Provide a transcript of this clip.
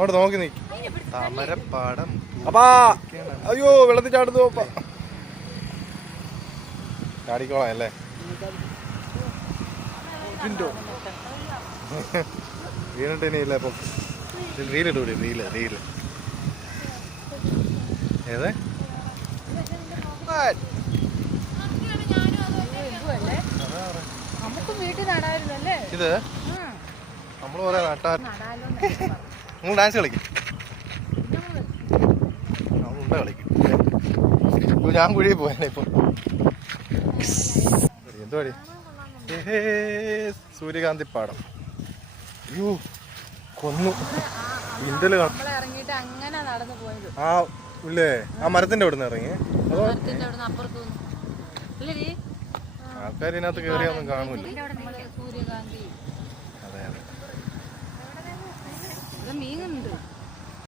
അങ്ങോട്ട് നോക്കി നിൽക്കും. താമരപ്പാടം. അപ്പാ അയ്യോ വെള്ളത്തിൽ ചാടുന്നു. അപ്പ ചാടിക്കോളാം അല്ലേ? വീണിട്ടിനില്ല. അപ്പം റീലിട്ടൂടെ? റീല് ഏത് ഇത് നമ്മള് പറയാ നട്ടാ. നിങ്ങൾ ഡാൻസ് കളിക്കും? നമ്മളുണ്ട കളിക്കും. ഞാൻ കുഴിയിൽ പോയാ ഇപ്പൊ. എന്തുവാടി? സൂര്യകാന്തി പാടം. അയ്യോ കൊന്നു. ഇന്റല് ആ ഇല്ലേ? ആ മരത്തിന്റെ അവിടെ നിന്ന് ഇറങ്ങി. അതോ ആൾക്കാർ ഇതിനകത്ത് കയറിയൊന്നും കാണൂല. അതെ അതെ.